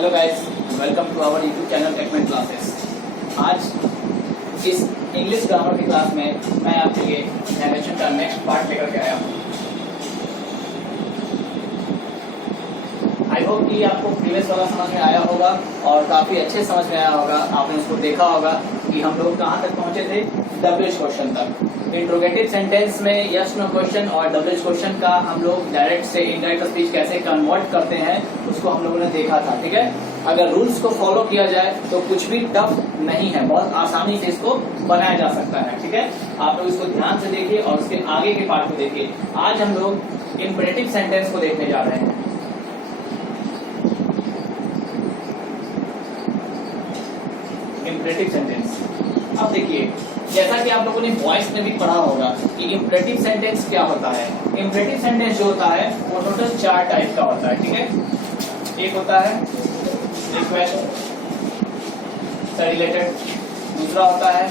Hello guys, welcome to our YouTube channel टेक्मेंट classes. आज इस इंग्लिश ग्रामर की क्लास में मैं आपके लिए नरेशन का नेक्स्ट पार्ट लेकर के आया हूँ। आई होप कि आपको प्रीवियस वाला समझ में आया होगा और काफी अच्छे समझ में आया होगा। आपने उसको देखा होगा कि हम लोग कहाँ तक पहुंचे थे, डब्ल्यूएच क्वेश्चन तक। इंट्रोगेटिव सेंटेंस में यस नो क्वेश्चन और डब्ल्यूएच क्वेश्चन का हम लोग डायरेक्ट से इनडायरेक्ट स्पीच कैसे कन्वर्ट करते हैं उसको हम लोगों ने देखा था। ठीक है, अगर रूल्स को फॉलो किया जाए तो कुछ भी टफ नहीं है, बहुत आसानी से इसको बनाया जा सकता है। ठीक है, आप लोग इसको ध्यान से देखिए और उसके आगे के पार्ट को देखिए। आज हम लोग इंपेरेटिव सेंटेंस को देखने जा रहे हैं। इंपेरेटिव सेंटेंस, अब देखिए, जैसा कि आप लोगों ने वॉइस में भी पढ़ा होगा कि इंपेरेटिव सेंटेंस क्या होता है। इंपेरेटिव सेंटेंस जो होता है वो टोटल 4 टाइप का होता है। ठीक है, एक होता है रिक्वेस्ट से रिलेटेड, दूसरा होता है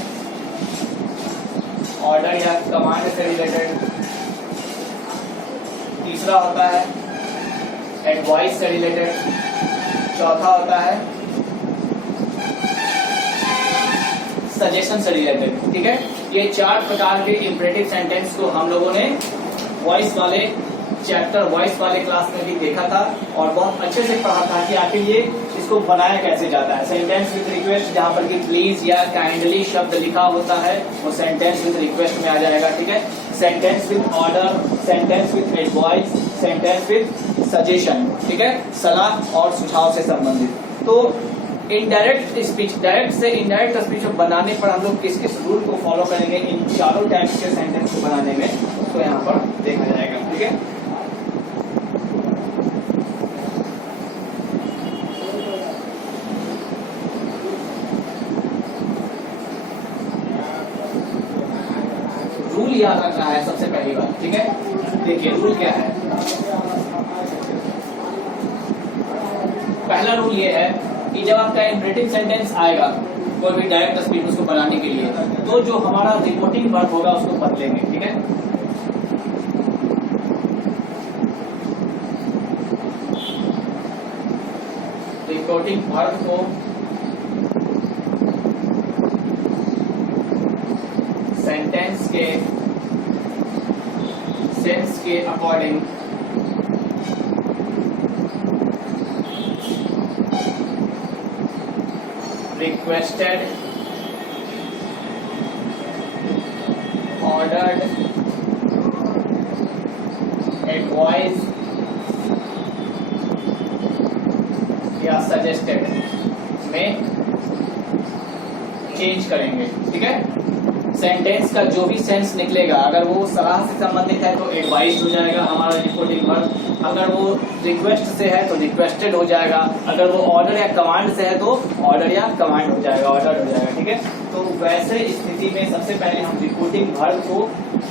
ऑर्डर या कमांड से रिलेटेड, तीसरा होता है एडवाइस से रिलेटेड, चौथा होता है सजेशन से रिलेटेड। ठीक है, ये 4 प्रकार के इंपेरेटिव सेंटेंस को हम लोगों ने वॉइस वाले चैप्टर, वॉइस वाले क्लास में भी देखा था और बहुत अच्छे से पढ़ा था कि आखिर ये इसको बनाया कैसे जाता है। सेंटेंस विद रिक्वेस्ट, जहां पर कि प्लीज या काइंडली शब्द लिखा होता है वो सेंटेंस विद रिक्वेस्ट में आ जाएगा। ठीक है, sentence with order, sentence with advice, sentence with suggestion. ठीक है, सलाह और सुझाव से संबंधित। तो इनडायरेक्ट स्पीच, डायरेक्ट से इनडायरेक्ट स्पीच बनाने पर हम लोग किस किस रूल को फॉलो करेंगे इन चारों टाइप के सेंटेंस को बनाने में, उसको यहाँ पर देखा जाएगा। ठीक है, रूल याद रखना है सबसे पहली बात। ठीक है, देखिए रूल क्या है। पहला रूल ये है कि जब आपका इंपेरेटिव सेंटेंस आएगा कोई भी डायरेक्ट स्पीच उसको बनाने के लिए, तो जो हमारा रिपोर्टिंग वर्ब होगा उसको बदलेंगे। ठीक है, रिपोर्टिंग वर्ब को सेंटेंस के सेंस के अकॉर्डिंग requested, ordered, advised या suggested में चेंज करेंगे। ठीक है, सेंटेंस का जो भी सेंस निकलेगा, अगर वो सलाह से संबंधित है तो एडवाइस हो जाएगा हमारा रिपोर्टिंग वर्ब, अगर वो रिक्वेस्ट से है तो रिक्वेस्टेड हो जाएगा, अगर वो ऑर्डर या कमांड से है तो ऑर्डर या कमांड हो जाएगा, ऑर्डर हो जाएगा। ठीक है, तो वैसे स्थिति में सबसे पहले हम रिपोर्टिंग वर्ब को,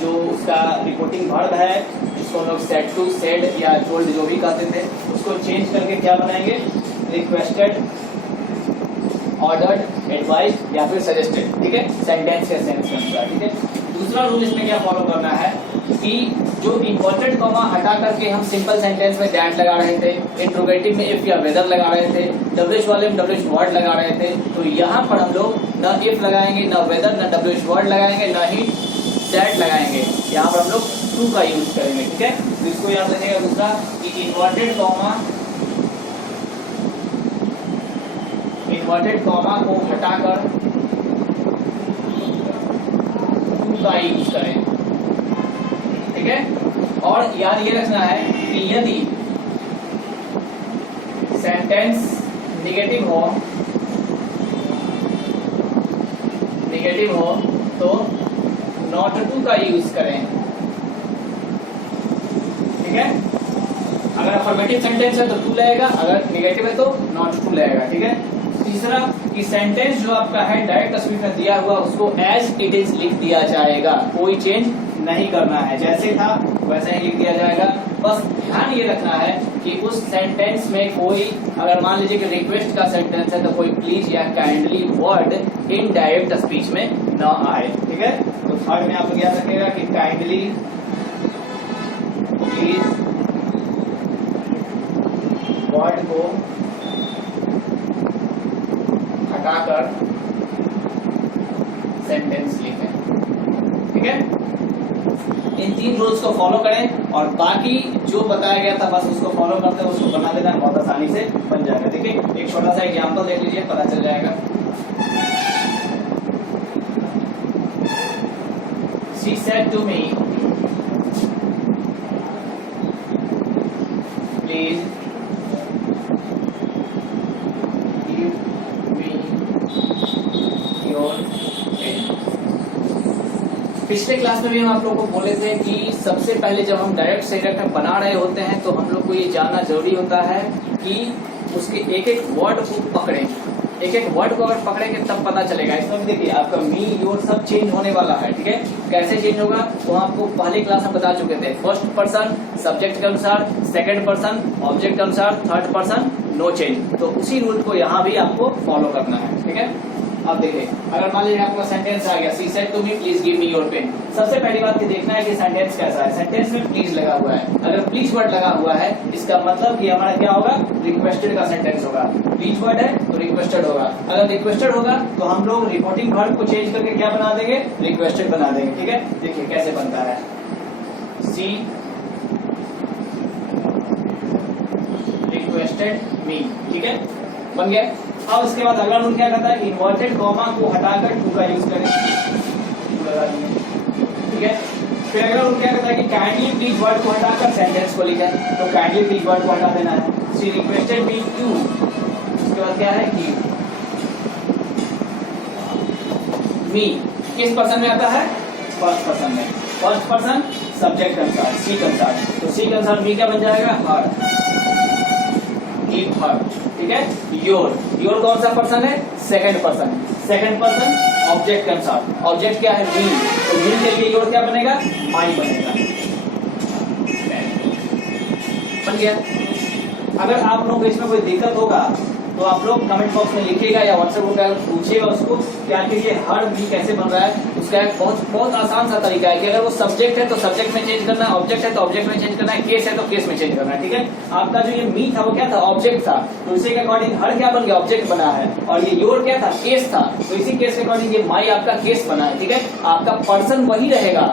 जो उसका रिपोर्टिंग वर्ब है जिसको हम लोग सेड टू, सेड या टोल्ड जो भी कहते थे, उसको चेंज करके क्या बनाएंगे, रिक्वेस्टेड, ऑर्डर्ड, एडवाइस या फिर सजेस्टेड। ठीक है, सेंटेंस के सेंस के अनुसार। ठीक है, दूसरा रूल इसमें क्या फॉलो करना है कि जो इंपॉर्टेंट कॉमा हटा करके हम सिंपल सेंटेंस में दैट लगा रहे थे, इंट्रोगेटिव में इफ या वेदर लगा रहे थे, डब्ल्यूएच वाले में डब्ल्यूएच वर्ड लगा रहे थे, तो यहाँ पर हम लोग न इफ लगाएंगे, न वेदर, न डब्ल्यूएच वर्ड लगाएंगे, न ही दैट लगाएंगे। यहाँ पर हम लोग टू का यूज करेंगे। ठीक है, तो इसको याद रखिएगा। दूसरा कि इन्वर्टेड कॉमा को हटाकर टू का यूज करें। ठीक है, और याद ये रखना है कि यदि सेंटेंस निगेटिव हो तो नॉट टू का यूज करें। ठीक है, अगर अफर्मेटिव सेंटेंस है तो टू लगेगा, अगर निगेटिव है तो नॉट टू लगेगा। ठीक है, तीसरा कि सेंटेंस जो आपका है डायरेक्ट स्पीच में दिया हुआ उसको एज इट इज लिख दिया जाएगा, कोई चेंज नहीं करना है, जैसे था वैसे ही लिख दिया जाएगा। बस ध्यान ये रखना है कि उस सेंटेंस में कोई, अगर मान लीजिए कि रिक्वेस्ट का सेंटेंस है तो कोई प्लीज या kindly word in direct speech में न आए। ठीक है, तो थर्ड में आप लोग याद रखिएगा कि काइंडली, प्लीज वर्ड को सेंटेंस लिखें। ठीक है, इन 3 रूल्स को फॉलो करें और बाकी जो बताया गया था बस उसको फॉलो करते हैं, उसको बना देना, बहुत आसानी से बन जाएगा। देखिए एक छोटा सा एग्जांपल देख लीजिए, पता चल जाएगा। She said to me, please give me your pen। पिछले क्लास में भी हम आप लोगों को बोले थे कि सबसे पहले जब हम डायरेक्ट सेंटेंस में बना रहे होते हैं तो हम लोग को ये जानना जरूरी होता है कि उसके एक एक वर्ड को पकड़ें। एक एक वर्ड को अगर पकड़ेंगे तब पता चलेगा। इसमें देखिए आपका मी योर सब चेंज होने वाला है। ठीक है, कैसे चेंज होगा तो आपको पहले क्लास में बता चुके थे। फर्स्ट पर्सन सब्जेक्ट के अनुसार, सेकंड पर्सन ऑब्जेक्ट के अनुसार, थर्ड पर्सन नो चेंज। तो उसी रूल को यहाँ भी आपको फॉलो करना है। ठीक है, अब देखिए अगर मान लीजिए आपका सेंटेंस आ गया, she said to me please give me your pen. सबसे पहली बात ये देखना है कि सेंटेंस कैसा है। सेंटेंस में प्लीज लगा हुआ है। अगर प्लीज वर्ड लगा हुआ है इसका मतलब कि हमारा क्या होगा, रिक्वेस्टेड का सेंटेंस होगा। प्लीज वर्ड है तो रिक्वेस्टेड होगा। अगर रिक्वेस्टेड होगा तो हम लोग रिपोर्टिंग वर्ड को चेंज करके क्या बना देंगे, रिक्वेस्टेड बना देंगे। ठीक है, देखिए कैसे बनता है। सी रिक्वेस्टेड मी, ठीक है बन गया। अब इसके बाद अगला रूल क्या करता है, इन्वर्टेड कॉमा को हटाकर टू का यूज करें, ठीक है। फिर अगला रूल क्या करता है कि काइंडली प्लीज वर्ड को हटाकर सेंटेंस को लिखें, तो काइंडली प्लीज वर्ड को हटा देना है। शी रिक्वेस्टेड मी टू, उसके बाद क्या है कि मी किस पर्सन में आता है, फर्स्ट पर्सन में। फर्स्ट पर्सन सब्जेक्ट के अनुसार, सी के अनुसार, तो सी के अनुसार मी क्या बन जाएगा, हर, गिव हर। ठीक है, योर, योर कौन सा पर्सन है, second person. Second person object के अनुसार, ऑब्जेक्ट क्या है, मी, तो मी के लिए योर क्या बनेगा, माई बनेगा। बन गया। अगर आप लोगों को इसमें कोई दिक्कत होगा तो आप लोग कमेंट बॉक्स में लिखिएगा या व्हाट्सएप ग्रुप में पूछिएगा उसको क्या कि ये हर मी कैसे बन रहा है। उसका एक बहुत आसान सा तरीका है कि अगर वो सब्जेक्ट है तो सब्जेक्ट में चेंज करना है, ऑब्जेक्ट है तो ऑब्जेक्ट में चेंज करना है, केस है तो केस में चेंज करना है। ठीक है, आपका जो ये मी था वो क्या था, ऑब्जेक्ट था, तो इसी के अकॉर्डिंग हर क्या बन गया, ऑब्जेक्ट बना है। और ये योर क्या था, केस था, तो इसी केस के अकॉर्डिंग ये माई आपका केस बना है। ठीक है, आपका पर्सन वही रहेगा,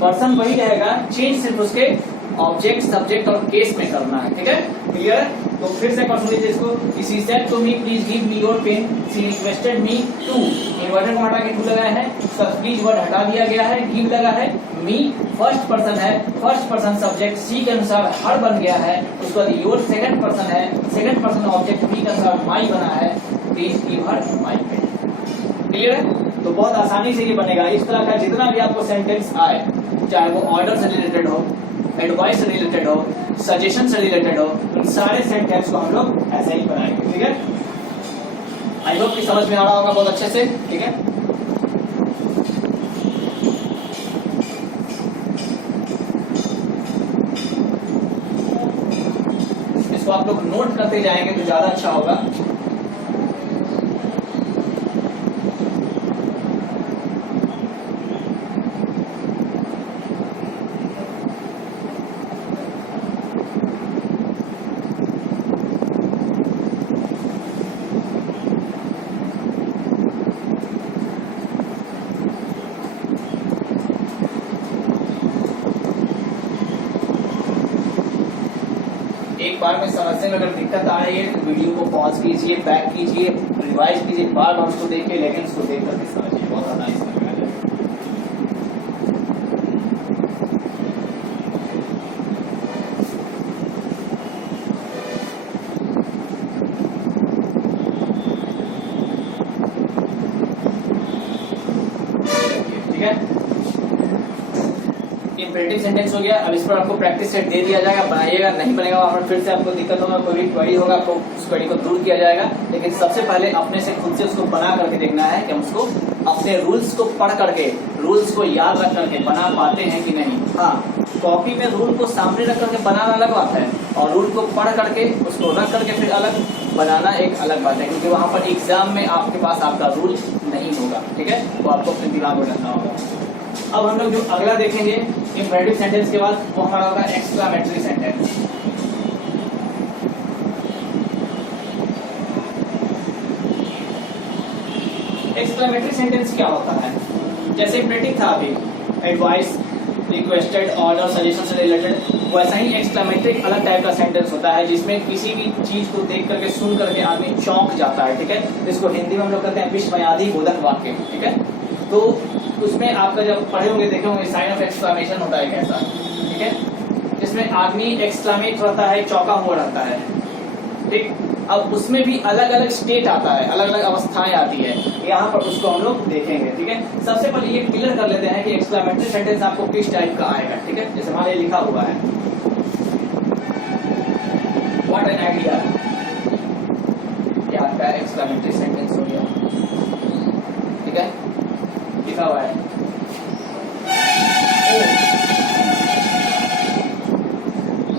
पर्सन वही रहेगा, चेंज सिर्फ उसके ऑब्जेक्ट सब्जेक्ट और केस में करना है। ठीक है, क्लियर है। तो फिर से कर लीजिए इसको, she said to me please give me your pen, she requested me to, inverted को हटा के टू लगाया है, प्लीज वर्ड हटा दिया गया है, गिव लगा है, मी फर्स्ट पर्सन है, फर्स्ट पर्सन सब्जेक्ट सी के अनुसार हर बन गया है, उसके बाद योर सेकंड पर्सन है, सेकंड पर्सन ऑब्जेक्ट मी के अनुसार माई बना है, please give her my pen. Clear है, तो बहुत आसानी से ये बनेगा। इस तरह का जितना भी आपको सेंटेंस आए, चाहे वो ऑर्डर से रिलेटेड हो, एडवाइस से रिलेटेड हो, सजेशन से रिलेटेड हो, इन सारे सेंटेंस को हम लोग ऐसे ही बनाएंगे। ठीक है, आई होप कि समझ में आ रहा होगा बहुत अच्छे से। ठीक है, इसको आप लोग नोट करते जाएंगे तो ज्यादा अच्छा होगा। एक बार में समझने में अगर दिक्कत आ रही है तो वीडियो को पॉज कीजिए, बैक कीजिए, रिवाइज कीजिए, बार बार उसको देखिए, लेकिन उसको देख करके समझिए, बहुत आसानी से समझ में आ जाएगा। ठीक है, इम्पेरेटिव सेंटेंस हो गया। अब इस पर आपको प्रैक्टिस सेट दे दिया जाएगा, बनाइएगा, नहीं बनेगा वहां पर फिर से आपको दिक्कत होगा, कोई भी क्वेरी होगा आपको उस क्वेरी को दूर किया जाएगा। लेकिन सबसे पहले अपने से खुद से उसको बना करके देखना है कि हम उसको अपने रूल्स को पढ़ करके, रूल्स को याद रख करके बना पाते हैं कि नहीं। हाँ, कॉपी में रूल को सामने रख करके बनाना अलग बात है और रूल को पढ़ करके उसको रख करके फिर अलग बनाना एक अलग बात है, क्योंकि वहां पर एग्जाम में आपके पास आपका रूल नहीं होगा। ठीक है, वो आपको अपने दिमाग में रखना होगा। अब हम लोग जो अगला देखेंगे इम्पेरेटिव सेंटेंस के बाद वो हमारा होगा एक्सक्लेमेटरी सेंटेंस। एक्सक्लेमेटरी सेंटेंस क्या होता है? जैसे प्रेडिक्ट था अभी एडवाइस, रिक्वेस्टेड, ऑर्डर, सजेशन से रिलेटेड, वैसा ही एक्सक्लेमेटरी अलग टाइप का सेंटेंस होता है जिसमें किसी भी चीज को देख करके सुन करके आदमी चौंक जाता है, ठीक है। इसको हिंदी में हम लोग कहते हैं विस्मयादि बोधक वाक्य, ठीक है। तो उसमें आपका जब पढ़े होंगे देखे होंगे साइन ऑफ एक्सक्लेमेशन होता है कैसा, ठीक है, जिसमें आदमी एक्सक्लेमेट रहता है, चौंका हुआ रहता है, ठीक। अब उसमें भी अलग अलग स्टेट आता है, अलग अलग अवस्थाएं आती है, यहाँ पर उसको हम लोग देखेंगे, ठीक है। सबसे पहले ये क्लियर कर लेते हैं कि एक्सक्लेमेटरी सेंटेंस आपको किस टाइप का आएगा, ठीक है। जैसे हमारे लिखा हुआ है व्हाट एन आइडिया, क्या आपका एक्सक्लेमेटरी सेंटेंस हो गया, ठीक है। लिखा हुआ है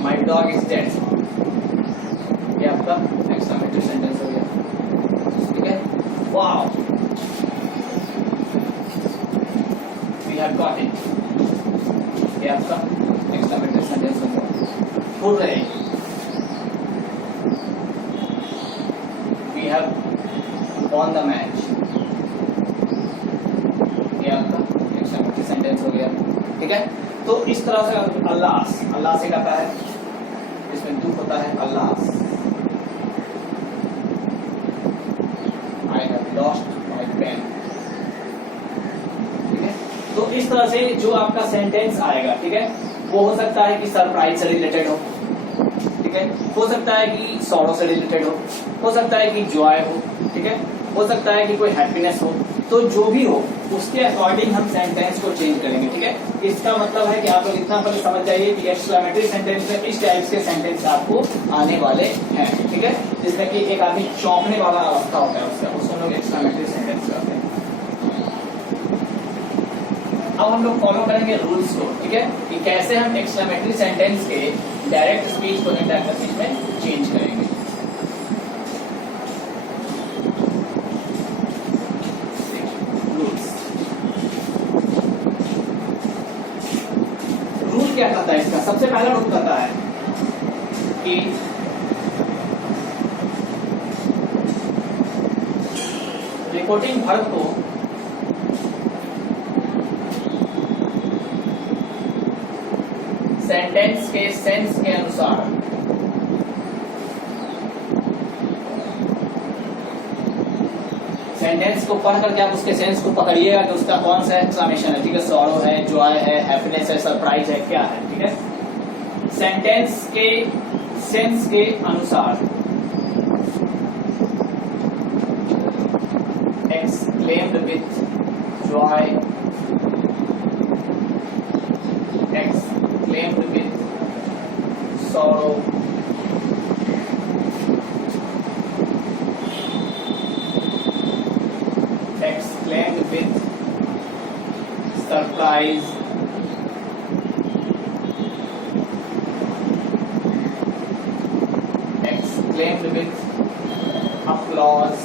माय डॉग इज डेड, ये आपका एक्सक्लेमेटरी सेंटेंस हो गया, ठीक है। Wow we have got it, ये आपका एक्सक्लेमेटरी सेंटेंस हो गया। Hurray we have won the match, ये आपका एक्सक्लेमेटरी सेंटेंस हो गया, ठीक है। तो इस तरह से अल्लाह, अल्लाह से कहता है, इसमें दुख होता है, अल्लाह लॉस्ट माय पेन, ठीक है। तो इस तरह से जो आपका सेंटेंस आएगा, ठीक है, वो हो सकता है कि सरप्राइज से रिलेटेड हो, ठीक है, हो सकता है कि सॉरो से रिलेटेड हो सकता है कि जॉय हो, ठीक है, हो सकता है कि कोई हैप्पीनेस हो। तो जो भी हो उसके अकॉर्डिंग हम सेंटेंस को चेंज करेंगे, ठीक है। इसका मतलब है कि आप लोग इतना पहले समझ जाइए कि एक्सक्लेमेटरी सेंटेंस में इस टाइप के सेंटेंस आपको आने वाले हैं, ठीक है, जिसमें कि एक आदमी चौंकने वाला अवस्था होता है उसका, उसको हम लोग एक्सक्लेमेटरी सेंटेंस करते हैं। अब हम लोग फॉलो करेंगे रूल्स को, ठीक है, कि कैसे हम एक्सक्लेमेटरी सेंटेंस के डायरेक्ट स्पीच को इनडायरेक्ट स्पीच में चेंज करेंगे। क्या कहता है इसका, सबसे पहला रूल कहता है कि रिपोर्टिंग वर्ब को सेंटेंस के सेंस के अनुसार सेंटेंस को पढ़ करके आप उसके सेंस को पकड़िएगा कि उसका कौन सा एक्सक्लेमेशन है, ठीक है, सॉरो है, जॉय है, हैप्पीनेस है, सरप्राइज है, क्या है, ठीक है। सेंटेंस के सेंस के अनुसार exclaimed with Joy, exclaimed with sorrow, exclaimed with surprise, exclaimed with applause,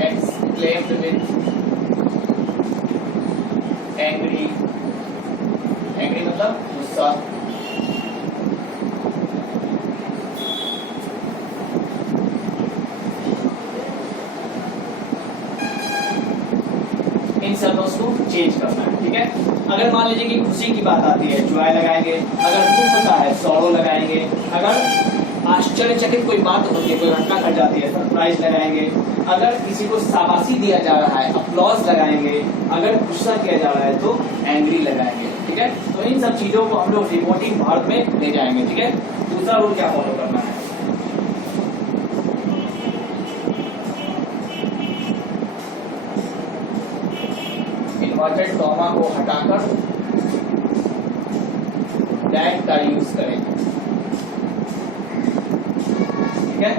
exclaimed with angry, angry मतलब गुस्सा, इन सब को चेंज करना है, ठीक है। अगर मान लीजिए कि खुशी की बात आती है जॉय लगाएंगे, अगर दुख होता है सॉरो लगाएंगे, अगर आश्चर्यचकित कोई बात होती है, कोई घटना घट जाती है, सरप्राइज लगाएंगे, अगर किसी को शाबाशी दिया जा रहा है अपलॉज लगाएंगे, अगर गुस्सा किया जा रहा है तो एंग्री लगाएंगे, ठीक है। तो इन सब चीजों को हम लोग रिपोर्टिंग वर्ब में ले जाएंगे, ठीक है। दूसरा रूल क्या फॉलो करना है, इन्वर्टेड कॉमा को हटाकर दैट का यूज करें, ठीक है।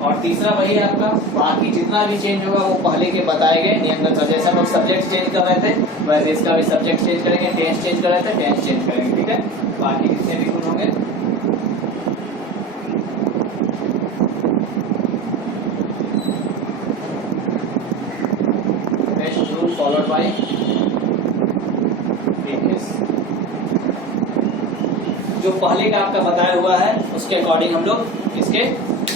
और तीसरा वही है आपका, बाकी जितना भी चेंज होगा वो पहले के बताए गए नियम का, जैसे हम लोग सब्जेक्ट चेंज कर रहे थे वैसे इसका भी सब्जेक्ट चेंज करेंगे, टेंस चेंज कर रहे थे टेंस चेंज करेंगे, ठीक है। बाकी जितने भी गुण होंगे नेक्स्ट रूल फॉलोड बाय जो पहले का आपका बताया हुआ है उसके अकॉर्डिंग हम लोग इसके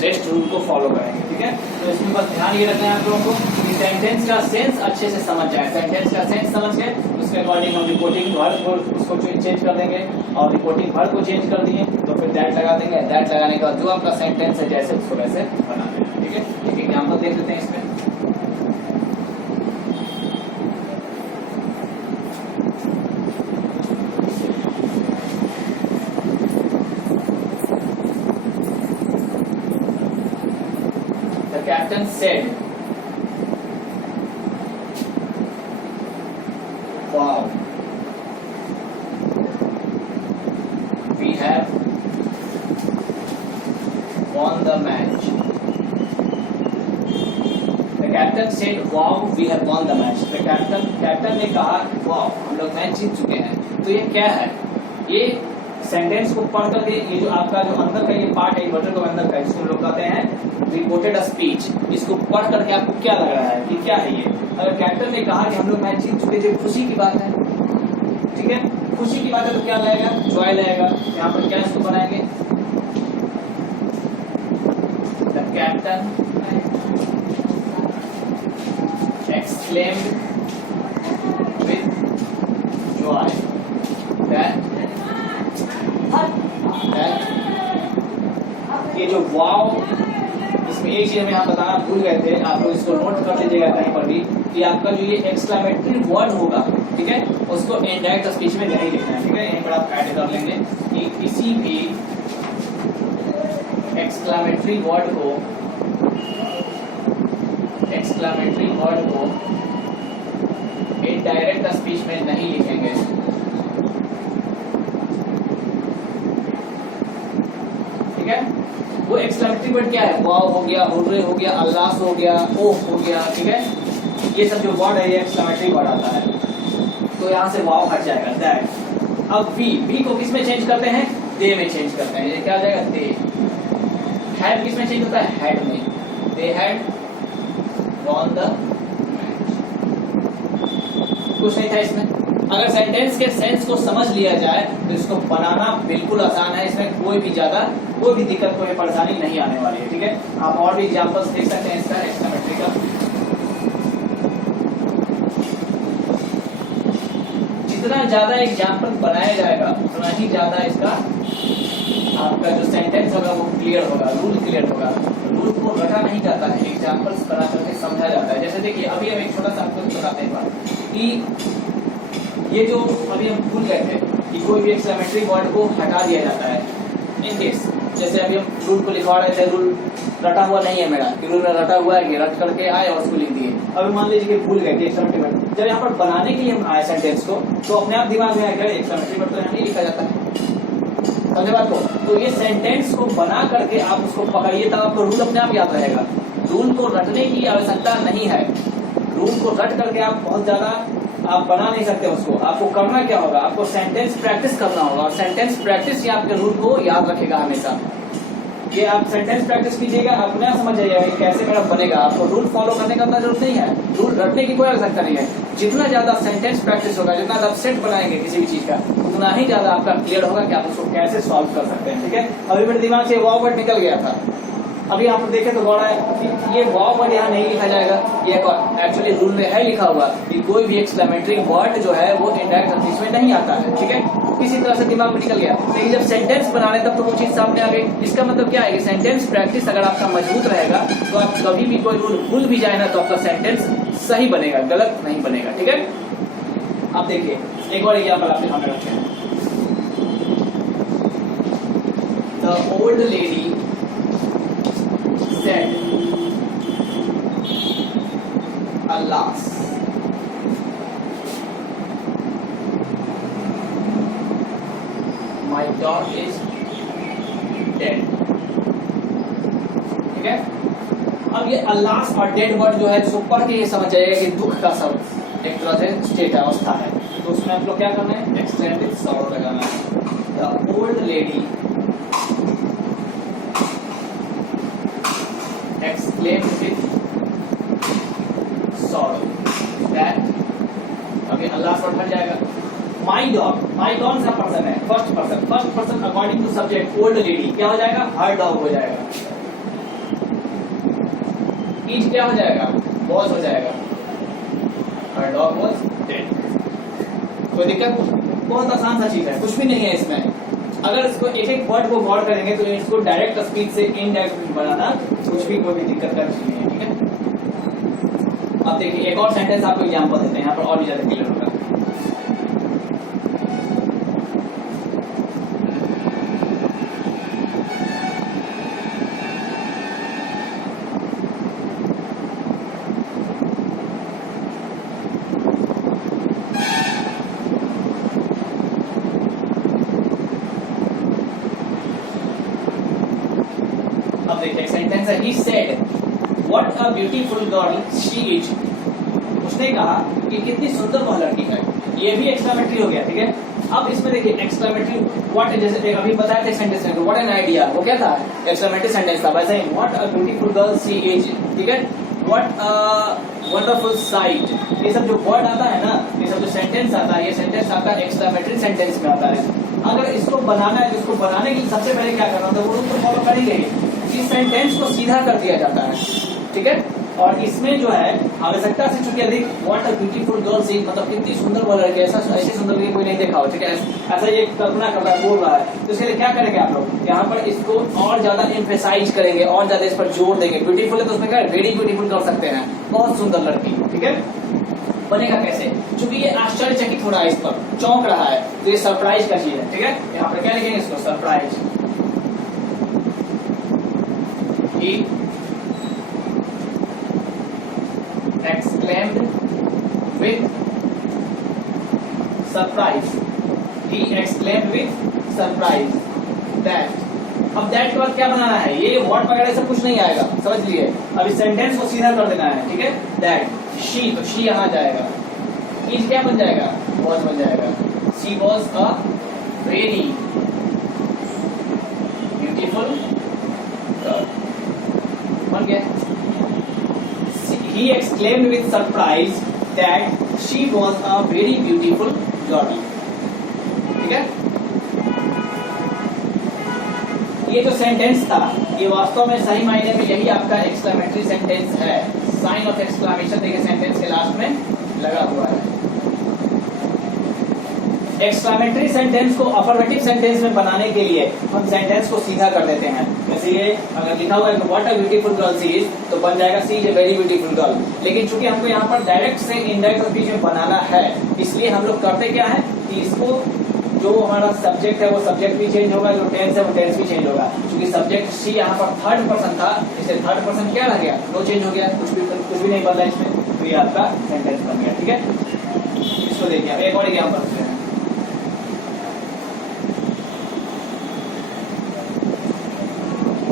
रेस्ट रूल को फॉलो करेंगे। ठीक है। तो इसमें बस ध्यान ये रखना है आप लोगों को कि सेंटेंस का सेंस अच्छे से समझ जाए। सेंटेंस का सेंस समझ गए उसके अकॉर्डिंग हम रिपोर्टिंग वर्ब को उसको चेंज कर देंगे और रिपोर्टिंग वर्ब को चेंज कर दिए तो फिर दैट लगा देंगे। दैट लगाने के बाद जो आपका सेंटेंस है जैसे उसको वैसे बना देंगे, ठीक है। एक एग्जाम्पल देख लेते हैं इसमें। Captain said, "Wow, we have won the match." The captain said, "Wow, we have won the match." The captain ने कहा, "Wow, हम लोग मैच जीत चुके हैं।" तो ये क्या है? ये सेंटेंस को पढ़ करके ये जो आपका जो अंदर का ये पार्ट है बटर के अंदर का इसको हम लोग कहते हैं रिपोर्टेड स्पीच। इसको पढ़ करके आपको क्या लग रहा है कि क्या है ये? अगर कैप्टन ने कहा कि हम लोग मैच जीत चुके, जो खुशी की बात है, ठीक है, खुशी की बात है तो क्या लगेगा? जॉय लगेगा। यहाँ पर क्या इसको बनाएंगे? The captain exclaimed with joy that ये जो वाव, इसमें एक चीज हमें यहाँ बताना भूल गए थे, आप लोग इसको नोट कर लीजिएगा कहीं पर भी कि आपका जो ये एक्सक्लेमेटरी वर्ड होगा, ठीक है, उसको इनडायरेक्ट स्पीच में नहीं लिखना है, ठीक है। यहीं पर आप ऐड कर लेंगे कि किसी भी एक्सक्लेमेटरी वर्ड को इनडायरेक्ट स्पीच में नहीं लिखेंगे, ठीक है। वो एक्सक्लेमेटरी वर्ड क्या है? वाव हो गया, हुर्रे हो गया, अल्लाह हो गया, ओह हो गया, ठीक है। ये सब जो वर्ड है ये एक्सक्लेमेटरी वर्ड आता है, तो यहाँ से वाव हट जाएगा, दैट। अब वी को किस में चेंज करते हैं? दे में चेंज करते हैं। ये क्या आ जाएगा? दे। हैड किस में चेंज होता है? हैड में। They had von the match. कुछ नहीं था इसमें। अगर सेंटेंस के सेंस को समझ लिया जाए तो इसको बनाना बिल्कुल आसान है, इसमें कोई भी दिक्कत, कोई परेशानी नहीं आने वाली है, ठीक है। आप और भी एग्जांपल्स देख सकते हैं इसका एक्सक्लेमेटरी का। जितना ज्यादा एग्जांपल बनाया जाएगा उतना ही ज्यादा इसका आपका जो सेंटेंस होगा वो क्लियर होगा, रूल क्लियर होगा। रूल को रटा नहीं जाता है, एग्जांपल्स बना करके समझा जाता है। जैसे देखिए अभी हम एक छोटा सा आपको बताते हैं बात कि ये जो अभी हम भूल गए थे कि कोई भी एक्सक्लेमेटरी वर्ड को हटा दिया जाता है इन केस, जैसे अभी हम रूल को लिखवा रहे थे, रूल रटा हुआ नहीं है मेरा कि रूल में रटा हुआ है कि रट करके आए और उसको लिख दिए। अभी मान लीजिए कि भूल गए कि एक्सक्लेमेटरी वर्ड, जब यहाँ पर बनाने के लिए हम आए सेंटेंस को तो अपने आप दिमाग में आएगा एक्सक्लेमेटरी वर्ड तो यहाँ नहीं लिखा जाता है, समझे बात को। तो ये सेंटेंस को बना करके आप उसको पकड़िए तब आपको रूल अपने आप याद रहेगा। रूल को रटने की आवश्यकता नहीं है, रूल को रट करके आप बहुत ज्यादा आप बना नहीं सकते उसको। आपको करना क्या होगा? आपको सेंटेंस प्रैक्टिस करना होगा और सेंटेंस प्रैक्टिस ही आपके रूल को याद रखेगा हमेशा। ये आप सेंटेंस प्रैक्टिस कीजिएगा, अपने आप समझ जाइएगा कि कैसे मेरा बनेगा। आपको रूल फॉलो करने का जरूरत नहीं है, रूल रटने की कोई आवश्यकता नहीं है। जितना ज्यादा सेंटेंस प्रैक्टिस होगा, जितना आप सेट बनाएंगे किसी भी चीज का, उतना ही ज्यादा आपका क्लियर होगा कि आप उसको कैसे सॉल्व कर सकते हैं, ठीक है। अभी मेरे दिमाग से वाव वर्ड निकल गया था, अभी आप देखें तो गौड़ा है कि ये वाव वर्ड यहाँ नहीं लिखा जाएगा, ये एक्चुअली रूल में है लिखा हुआ कि कोई भी एक्सक्लेमेटरी वर्ड जो है वो इनडायरेक्ट स्पीच में नहीं आता है, ठीक है। किसी तरह से दिमाग में निकल गया, लेकिन जब सेंटेंस बना रहे तब तो वो चीज सामने आ गई। इसका मतलब क्या है कि सेंटेंस प्रैक्टिस अगर आपका मजबूत रहेगा तो आप कभी भी कोई रूल भूल भी जाए ना तो आपका सेंटेंस सही बनेगा, गलत नहीं बनेगा, ठीक है। आप देखिए एक और एग्जाम्पल आपके सामने रखते हैं। The old lady said, "Alas, my dog is dead." ठीक है। अब ये अल्लास और डेड वर्ड जो है इसको पढ़ के ये समझ जाइएगा कि दुख का सब एक तरह से स्टेट अवस्था है, तो उसमें आप लोग क्या करना है? एक्सटेंड विद सॉरो लगाना है। The old lady exclaimed with sorrow that, okay, Allah पर हट जाएगा। My dog, my कौन सा पर्सन है? First person according to subject old lady क्या हो जाएगा? हर डॉग हो जाएगा। ईज क्या हो जाएगा, वॉज हो जाएगा, और डॉग वॉज डेड। कोई दिक्कत? बहुत आसान सा चीज है, कुछ भी नहीं है इसमें। अगर इसको एक एक वर्ड को गौर करेंगे तो इसको डायरेक्ट स्पीच से इनडायरेक्ट बनाना कुछ भी कोई भी दिक्कत का चीज नहीं है, ठीक है। अब देखिए एक और सेंटेंस आपको एग्जांपल देते हैं, यहाँ पर और भी ज्यादा क्लियर होगा। अब देखिए एक सेंटेंस है, he said what a beautiful girl she is। उसने कहा कि कितनी सुंदर वह लड़की है। ये भी एक्सक्लेमेटरी हो गया, ठीक है। अब इसमें देखिए एक्सक्लेमेटरी व्हाट, जैसे अभी बताया था सेंटेंस में व्हाट एन आइडिया, वो क्या था, एक्सक्लेमेटरी सेंटेंस था। वैसे ही what a beautiful girl she is, ठीक है। व्हाट अ वंडरफुल साइट, ये सब जो वर्ड आता है ना, ये सब जो सेंटेंस आता है, ये सेंटेंस आता है एक्सक्लेमेटरी सेंटेंस में आता है। अगर इसको बनाना है तो इसको बनाने के लिए सबसे पहले क्या करना होता है, वो तो फॉलो करेंगे। इस सेंटेंस को सीधा कर दिया जाता है, ठीक है। और इसमें जो है आवश्यकता से चूंकि अधिक व्हाट अ ब्यूटीफुल गर्ल सी, मतलब कितनी सुंदर वो लड़की, ऐसा ऐसी सुंदर लड़की कोई नहीं देखा हो, ठीक है। ऐसा ये कल्पना कर रहा है, बोल रहा है, तो इसके लिए क्या करेंगे आप लोग, यहाँ पर इसको और ज्यादा एम्फेसाइज करेंगे, और ज्यादा इस पर जोर देंगे। ब्यूटीफुल है तो उसमें क्या वेरी ब्यूटीफुल कर सकते हैं, बहुत सुंदर लड़की, ठीक है। बनेगा कैसे, चूंकि ये आश्चर्यचकित हो रहा है, इस पर चौंक रहा है, तो ये सरप्राइज का चीज है, ठीक है। यहाँ पर क्या लिखेंगे इसको, surprise. He exclaimed with surprise। He exclaimed with surprise that। अब दैट के बाद क्या बनाना है, ये व्हाट वगैरह सब कुछ नहीं आएगा, समझ लिए। अब इस सेंटेंस को सीधा कर देना है, ठीक है। दैट शी, तो शी यहाँ जाएगा, इज क्या बन जाएगा, वॉज बन जाएगा। She was a very beautiful girl, बन गया। He exclaimed with surprise that she was a very beautiful girl, ठीक है। ये जो सेंटेंस था ये वास्तव में सही मायने में यही आपका एक्सक्लेमेटरी सेंटेंस है। साइन ऑफ एक्सक्लेमेशन देखिए सेंटेंस के लास्ट में लगा हुआ है। एक्सक्लेमेटरी सेंटेंस को अफर्मेटिव सेंटेंस में बनाने के लिए हम सेंटेंस को सीधा कर देते हैं। जैसे ये अगर लिखा हुआ है कि what a beautiful girl she is, तो बन जाएगा she is a very beautiful girl. लेकिन चूंकि हमको यहाँ पर डायरेक्ट से इनडायरेक्ट स्पीच में बनाना है, इसलिए हम लोग करते क्या है कि इसको जो हमारा सब्जेक्ट है वो सब्जेक्ट भी चेंज होगा, जो टेंस है वो टेंस भी चेंज होगा। क्योंकि सब्जेक्ट सी यहाँ पर थर्ड पर्सन था, इससे थर्ड पर्सन क्या रह गया, नो चेंज हो गया, कुछ भी नहीं बदला इसमें, तो ये आपका सेंटेंस बन गया, ठीक है। इसको देखिए एक और एग्जाम्पल हैं।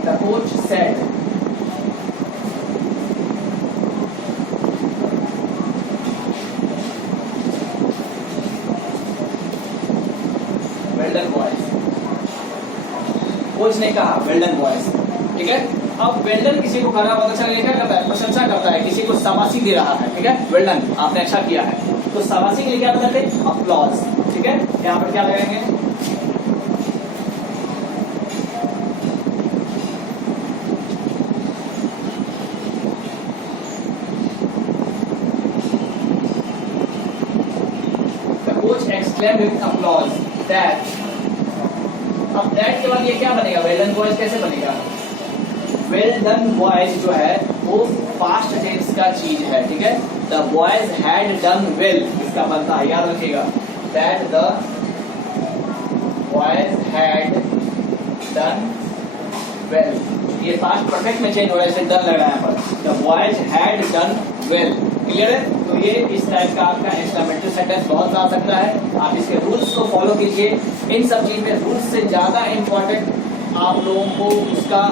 The coach said well done boys। Coach ने कहा वेल डन बॉयज, ठीक है। अब वेल डन किसी को करना बहुत अच्छा नहीं, क्या करता है, प्रशंसा करता है, किसी को शाबाशी दे रहा है, ठीक है। वेल डन, आपने अच्छा किया है, तो शाबाशी के लिए क्या बताते हैं, अपलॉज, ठीक है। यहाँ पर क्या लगाएंगे, exclaimed with applause that। अब that के बाद ये क्या बनेगा, well done boys कैसे बनेगा, well done boys जो है वो past tense का चीज है, ठीक है। The boys had done well, इसका बनता है, याद रखिएगा, that the boys had done well, ये past perfect में चेंज हो रहा है, इसे done लग रहा है यहाँ पर, the boys had done well, clear है। तो ये इस टाइप का आपका एक्सक्लेमेटरी सेंटेंस बहुत आ सकता है। आप इसके रूल्स को फॉलो कीजिए। इन सब चीज में रूल्स से ज्यादा इंपॉर्टेंट आप लोगों को उसका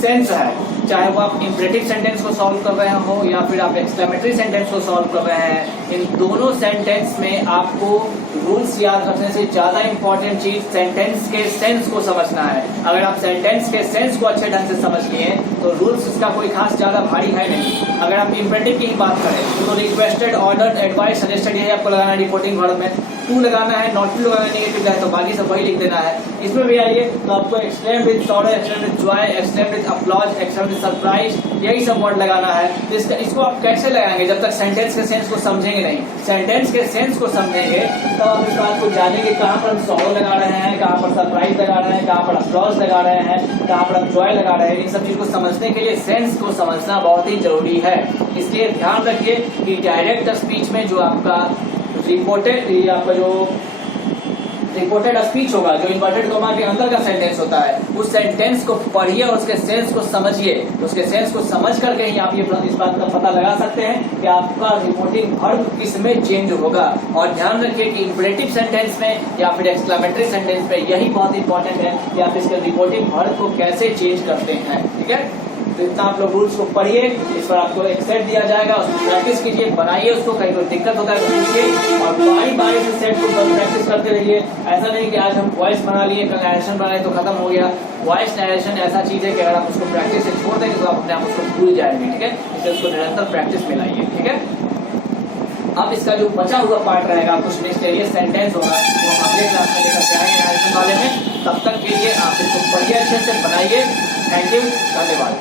सेंस है, चाहे वो आप इंपरेटिव सेंटेंस को सॉल्व कर रहे हो या फिर आप एक्सक्लेमेटरी सेंटेंस को सॉल्व कर रहे हैं। इन दोनों सेंटेंस में आपको रूल्स याद रखने से ज्यादा इंपॉर्टेंट चीज सेंटेंस के सेंस को समझना है। अगर आप सेंटेंस के सेंस को अच्छे ढंग से समझ लिए तो रूल्स उसका कोई खास ज्यादा भारी है नहीं। अगर आप इंपरेटिव की ही बात करें तो रिक्वेस्टेड, ऑर्डर, एडवाइस, सजेस्टेड, ये आपको लगाना रिपोर्टिंग वर्ड में। टू लगाना है, नॉट टू लगाना नेगेटिव है तो बाकी सब वही लिख देना है। इसमें भी आइए तो आपको exclaim with sorrow, exclaim with joy, exclaim with applause, exclaim with surprise, यही सब वर्ड लगाना है। इसको आप कैसे लगाएंगे? जब तक सेंटेंस के सेंस को समझेंगे नहीं। सेंटेंस के सेंस को समझेंगे तब आप इस बात को जानेंगे कहाँ पर हम सॉर्डर लगा रहे हैं, कहाँ पर सरप्राइज लगा रहे हैं, कहाँ पर अपलॉज लगा रहे हैं, कहाँ पर हम जॉय लगा रहे हैं। इन सब चीज को समझने के लिए सेंस को समझना बहुत ही जरूरी है। इसलिए ध्यान रखिए कि डायरेक्ट स्पीच में जो आपका रिपोर्टेड स्पीच होगा, जो इन्वर्टेड कॉमा के अंदर का सेंटेंस होता है, उस सेंटेंस को पढ़िए और उसके सेंस को समझिए। उसके सेंस को समझ करके ही आप ये इस बात का पता लगा सकते हैं कि आपका रिपोर्टिंग वर्ब किस में चेंज होगा। और ध्यान रखिए कि इंपरेटिव सेंटेंस में या फिर एक्सक्लेमेटरी सेंटेंस में यही बहुत इंपॉर्टेंट है कि आप इसके रिपोर्टिंग वर्ब को कैसे चेंज करते हैं। ठीक है, तो इतना आप लोग रूल्स को पढ़िए, इस पर आपको एक सेट दिया जाएगा, उसको प्रैक्टिस कीजिए, बनाइए उसको। कहीं कोई दिक्कत होता है तो पूछिए और बारी बारी से सेट को प्रैक्टिस करते रहिए। ऐसा नहीं कि आज हम वॉइस बना लिए, कल नरेशन बनाए तो खत्म हो गया। वॉइस नरेशन ऐसा चीज है कि अगर आप उसको प्रैक्टिस से छोड़ देंगे तो आप अपने आप उसको भूल जाएंगे। ठीक है, इसलिए उसको निरंतर प्रैक्टिस में लाइए। ठीक है, अब इसका जो बचा हुआ पार्ट रहेगा, कुछ मिस्टेरियस सेंटेंस होगा, वो हम अगले क्लास में लेकर के आएंगे नरेशन वाले में। तब तक के लिए आप इसको पढ़िए, अच्छे से बनाइए। थैंक यू, धन्यवाद।